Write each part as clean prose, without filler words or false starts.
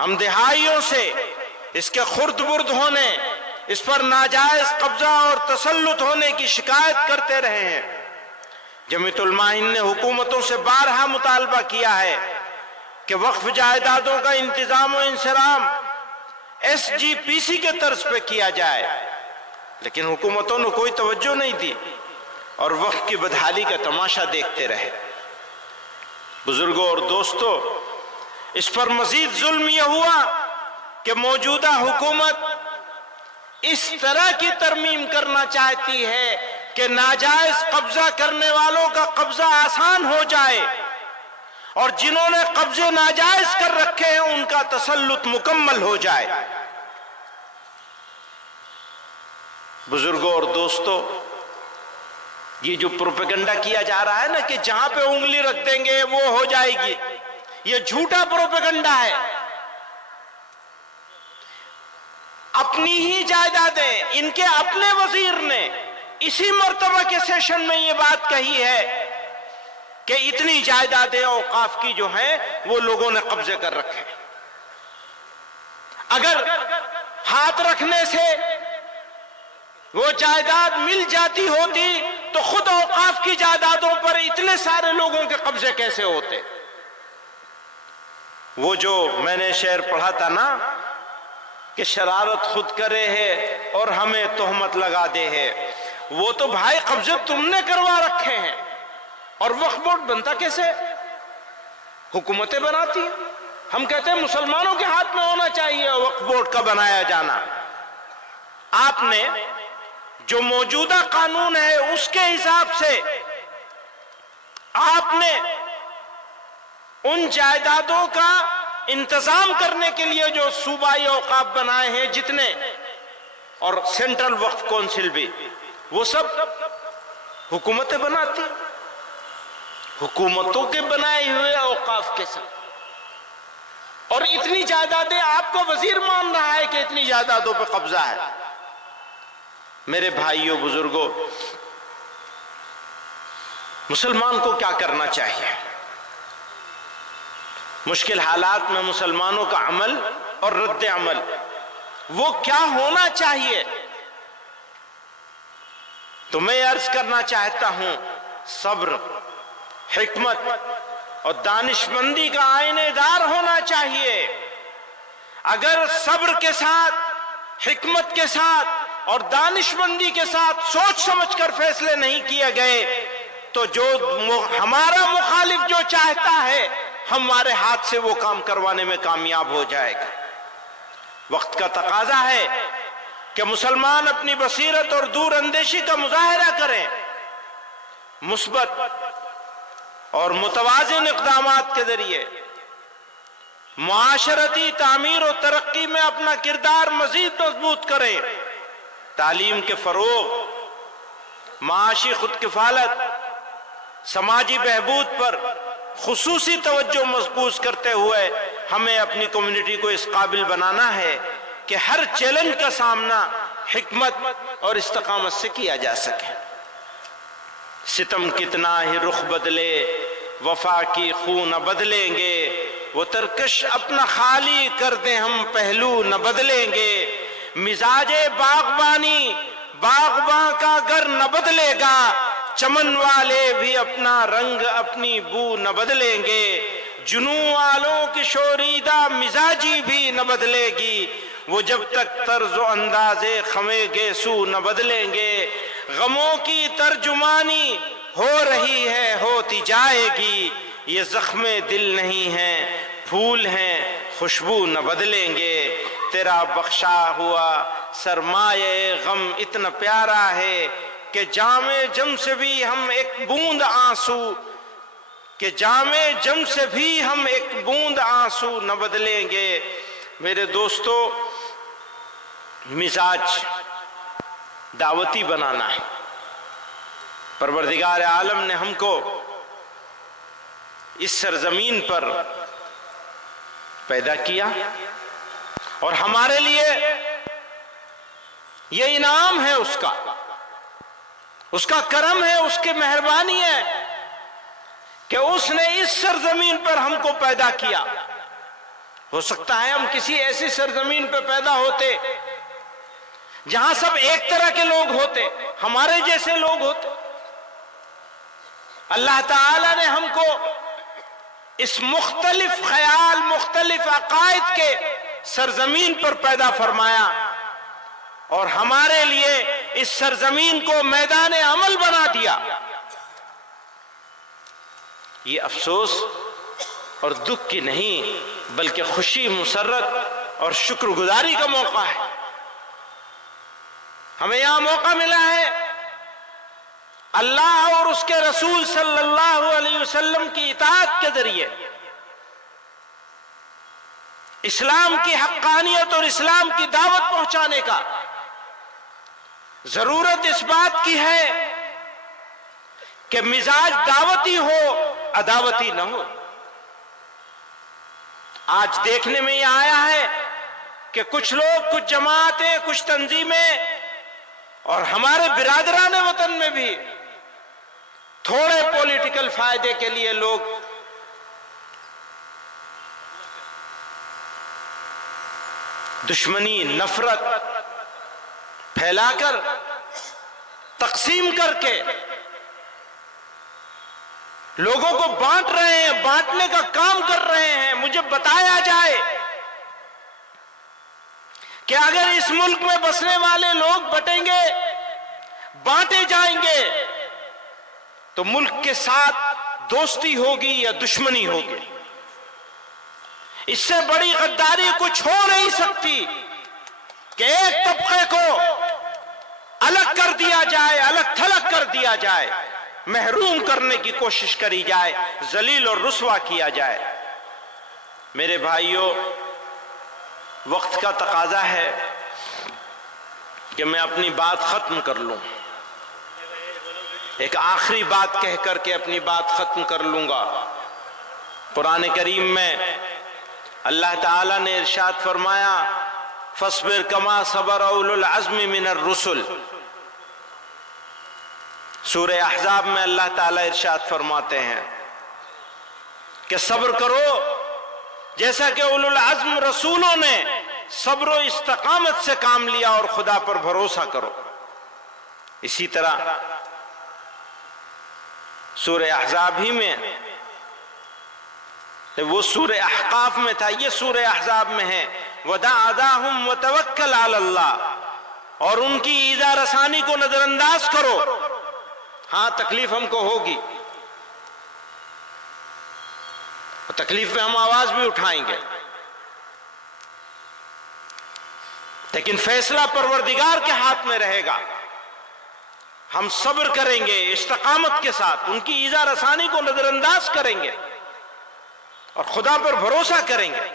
ہم دہائیوں سے اس کے خرد برد ہونے، اس پر ناجائز قبضہ اور تسلط ہونے کی شکایت کرتے رہے ہیں۔ جمعیت علماء ہند نے حکومتوں سے بارہا مطالبہ کیا ہے کہ وقف جائیدادوں کا انتظام و انصرام SGPC کے طرز پہ کیا جائے، لیکن حکومتوں نے کوئی توجہ نہیں دی اور وقف کی بدحالی کا تماشا دیکھتے رہے۔ بزرگوں اور دوستو، اس پر مزید ظلم یہ ہوا کہ موجودہ حکومت اس طرح کی ترمیم کرنا چاہتی ہے کہ ناجائز قبضہ کرنے والوں کا قبضہ آسان ہو جائے اور جنہوں نے قبضے ناجائز کر رکھے ہیں ان کا تسلط مکمل ہو جائے۔ بزرگوں اور دوستو، یہ جو پروپیگنڈا کیا جا رہا ہے نا کہ جہاں پہ انگلی رکھ دیں گے وہ ہو جائے گی، یہ جھوٹا پروپیگنڈا ہے۔ اپنی ہی جائیدادیں، ان کے اپنے وزیر نے اسی مرتبہ کے سیشن میں یہ بات کہی ہے کہ اتنی جائیدادیں اوقاف کی جو ہیں وہ لوگوں نے قبضے کر رکھے۔ اگر ہاتھ رکھنے سے وہ جائیداد مل جاتی ہوتی تو خود اوقاف کی جائیدادوں پر اتنے سارے لوگوں کے قبضے کیسے ہوتے؟ وہ جو میں نے شعر پڑھا تھا نا کہ شرارت خود کرے ہے اور ہمیں تہمت لگا دے ہے، وہ تو بھائی قبضے تم نے کروا رکھے ہیں، اور وقف بورڈ بنتا کیسے؟ حکومتیں بناتی ہیں۔ ہم کہتے ہیں مسلمانوں کے ہاتھ میں ہونا چاہیے وقف بورڈ کا بنایا جانا۔ آپ نے جو موجودہ قانون ہے اس کے حساب سے آپ نے ان جائیدادوں کا انتظام کرنے کے لیے جو صوبائی اوقاف بنائے ہیں جتنے، اور سینٹرل وقف کونسل بھی، وہ سب حکومتیں بناتی ہیں۔ حکومتوں کے بنائے ہوئے اوقاف کے ساتھ، اور اتنی جائیدادیں آپ کا وزیر مان رہا ہے کہ اتنی جائیدادوں پہ قبضہ ہے۔ میرے بھائیوں بزرگوں، مسلمان کو کیا کرنا چاہیے؟ مشکل حالات میں مسلمانوں کا عمل اور رد عمل وہ کیا ہونا چاہیے؟ تو میں عرض کرنا چاہتا ہوں، صبر، حکمت اور دانشمندی کا آئینہ دار ہونا چاہیے۔ اگر صبر کے ساتھ، حکمت کے ساتھ اور دانشمندی کے ساتھ سوچ سمجھ کر فیصلے نہیں کیے گئے تو جو ہمارا مخالف جو چاہتا ہے ہمارے ہاتھ سے وہ کام کروانے میں کامیاب ہو جائے گا۔ وقت کا تقاضا ہے کہ مسلمان اپنی بصیرت اور دور اندیشی کا مظاہرہ کریں، مثبت اور متوازن اقدامات کے ذریعے معاشرتی تعمیر و ترقی میں اپنا کردار مزید مضبوط کریں، تعلیم کے فروغ، معاشی خودکفالت، سماجی بہبود پر خصوصی توجہ مرکوز کرتے ہوئے ہمیں اپنی کمیونٹی کو اس قابل بنانا ہے کہ ہر چیلنج کا سامنا حکمت اور استقامت سے کیا جا سکے۔ ستم کتنا ہی رخ بدلے وفا کی خو نہ بدلیں گے، وہ ترکش اپنا خالی کر دیں ہم پہلو نہ بدلیں گے، مزاج باغبانی باغباں کا گر نہ بدلے گا، چمن والے بھی اپنا رنگ اپنی بو نہ بدلیں گے، جنوں والوں کی شوریدہ مزاجی بھی نہ بدلے گی، وہ جب تک طرز و انداز خمے گیسو نہ بدلیں گے، غموں کی ترجمانی ہو رہی ہے ہوتی جائے گی، یہ زخم دل نہیں ہیں پھول ہیں خوشبو نہ بدلیں گے، تیرا بخشا ہوا سرمایہ غم اتنا پیارا ہے کہ جام جم سے بھی ہم ایک بوند آنسو، کہ جام جم سے بھی ہم ایک بوند آنسو نہ بدلیں گے۔ میرے دوستو، مزاج دعوتی بنانا ہے۔ پروردگار عالم نے ہم کو اس سرزمین پر پیدا کیا اور ہمارے لیے یہ انعام ہے اس کا کرم ہے، اس کی مہربانی ہے کہ اس نے اس سرزمین پر ہم کو پیدا کیا ہو سکتا ہے ہم کسی ایسی سرزمین پہ پیدا ہوتے جہاں سب ایک طرح کے لوگ ہوتے، ہمارے جیسے لوگ ہوتے۔ اللہ تعالی نے ہم کو اس مختلف خیال، مختلف عقائد کے سرزمین پر پیدا فرمایا اور ہمارے لیے اس سرزمین کو میدان عمل بنا دیا۔ یہ افسوس اور دکھ کی نہیں بلکہ خوشی، مسرت اور شکر گزاری کا موقع ہے۔ ہمیں یہاں موقع ملا ہے اللہ اور اس کے رسول صلی اللہ علیہ وسلم کی اطاعت کے ذریعے اسلام کی حقانیت اور اسلام کی دعوت پہنچانے کا۔ ضرورت اس بات کی ہے کہ مزاج دعوتی ہو، عداوتی نہ ہو۔ آج دیکھنے میں یہ آیا ہے کہ کچھ لوگ، کچھ جماعتیں، کچھ تنظیمیں اور ہمارے برادران وطن میں بھی تھوڑے پولیٹیکل فائدے کے لیے لوگ دشمنی، نفرت پھیلا کر، تقسیم کر کے لوگوں کو بانٹ رہے ہیں، بانٹنے کا کام کر رہے ہیں۔ مجھے بتایا جائے کہ اگر اس ملک میں بسنے والے لوگ بٹیں گے، بانٹے جائیں گے تو ملک کے ساتھ دوستی ہوگی یا دشمنی ہوگی؟ اس سے بڑی غداری کچھ ہو نہیں سکتی کہ ایک طبقے کو الگ کر دیا جائے، الگ تھلگ کر دیا جائے، محروم کرنے کی کوشش کری جائے، ذلیل اور رسوا کیا جائے۔ میرے بھائیوں، وقت کا تقاضا ہے کہ میں اپنی بات ختم کر لوں۔ ایک آخری بات کہہ کر کے اپنی بات ختم کر لوں گا۔ قرآن کریم میں اللہ تعالیٰ نے ارشاد فرمایا فَاصْبِرْ كَمَا صَبَرَ أُولُو الْعَزْمِ مِنَ الرُّسُلِ۔ سورہ احزاب میں اللہ تعالیٰ ارشاد فرماتے ہیں کہ صبر کرو جیسا کہ اولو العزم رسولوں نے صبر و استقامت سے کام لیا، اور خدا پر بھروسہ کرو۔ اسی طرح سورہ احزاب ہی میں، وہ سورہ احقاف میں تھا، یہ سورہ احزاب میں ہے وَدَعْ أَذَاهُمْ وَتَوَكَّلْ عَلَى اللَّهِ، اور ان کی ایذا رسانی کو نظر انداز کرو۔ ہاں تکلیف ہم کو ہوگی، تکلیف پہ ہم آواز بھی اٹھائیں گے، لیکن فیصلہ پروردگار کے ہاتھ میں رہے گا۔ ہم صبر کریں گے استقامت کے ساتھ، ان کی ایذا رسانی کو نظر انداز کریں گے اور خدا پر بھروسہ کریں گے۔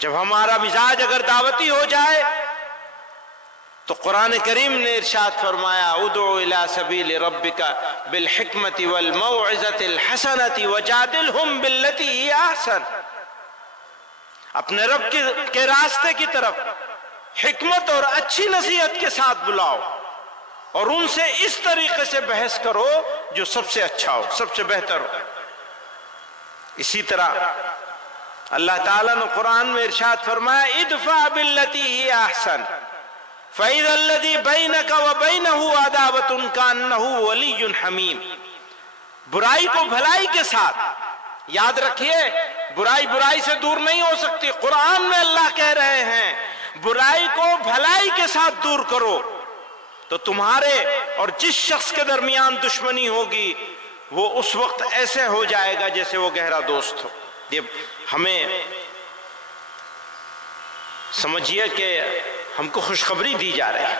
جب ہمارا مزاج اگر دعوتی ہو جائے تو قرآن کریم نے ارشاد فرمایا ادعو الی سبیل ربک بالحکمت والموعظۃ الحسنۃ وجادلہم باللتی ہی احسن، اپنے رب کے راستے کی طرف حکمت اور اچھی نصیحت کے ساتھ بلاؤ، اور ان سے اس طریقے سے بحث کرو جو سب سے اچھا ہو، سب سے بہتر ہو۔ اسی طرح اللہ تعالیٰ نے قرآن میں ارشاد فرمایا ادفع باللتی ہی احسن فَإِذَا الَّذِي بَيْنَكَ وَبَيْنَهُ عَدَاوَةٌ كَأَنَّهُ وَلِيٌّ حَمِيمٌ، برائی کو بھلائی کے ساتھ، یاد رکھیے برائی برائی سے دور نہیں ہو سکتی۔ قرآن میں اللہ کہہ رہے ہیں برائی کو بھلائی کے ساتھ دور کرو، تو تمہارے اور جس شخص کے درمیان دشمنی ہوگی وہ اس وقت ایسے ہو جائے گا جیسے وہ گہرا دوست ہو۔ یہ ہمیں سمجھیے کہ ہم کو خوشخبری دی جا رہی ہے۔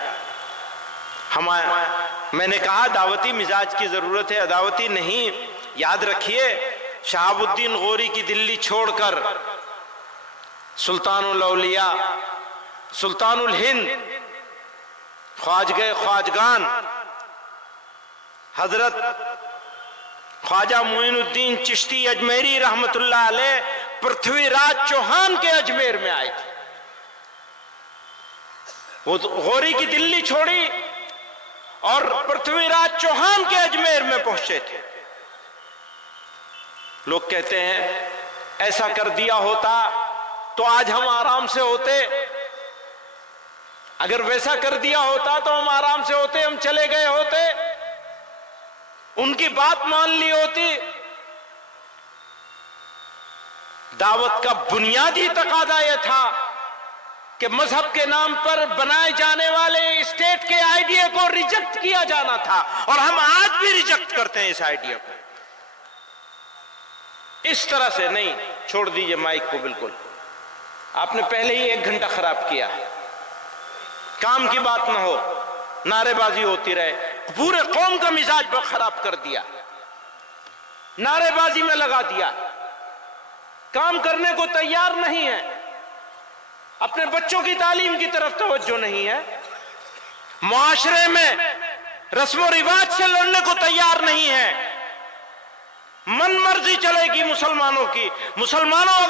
میں نے کہا دعوتی مزاج کی ضرورت ہے، عداوتی نہیں۔ یاد رکھیے شہاب الدین غوری کی دلی چھوڑ کر سلطان الاولیاء، سلطان الہند، خواجہ خواجگان حضرت خواجہ معین الدین چشتی اجمیری رحمت اللہ علیہ پرتھوی راج چوہان کے اجمیر میں آئے تھے۔ وہ غوری کی دلی چھوڑی اور پرتھوی راج چوہان کے اجمیر میں پہنچے تھے۔ لوگ کہتے ہیں ایسا کر دیا ہوتا تو آج ہم آرام سے ہوتے، اگر ویسا کر دیا ہوتا تو ہم آرام سے ہوتے، ہم چلے گئے ہوتے، ان کی بات مان لی ہوتی۔ دعوت کا بنیادی تقاضا یہ تھا کہ مذہب کے نام پر بنائے جانے والے اسٹیٹ کے آئیڈیا کو ریجیکٹ کیا جانا تھا، اور ہم آج بھی ریجیکٹ کرتے ہیں اس آئیڈیا کو۔ اس طرح سے نہیں، چھوڑ دیجئے مائک کو، بالکل آپ نے پہلے ہی 1 گھنٹہ خراب کیا، کام کی بات نہ ہو، نعرے بازی ہوتی رہے، پورے قوم کا مزاج بہت خراب کر دیا، نعرے بازی میں لگا دیا، کام کرنے کو تیار نہیں ہے، اپنے بچوں کی تعلیم کی طرف توجہ نہیں ہے، معاشرے میں رسم و رواج سے لڑنے کو تیار نہیں ہے، من مرضی چلے گی مسلمانوں کی۔ مسلمانوں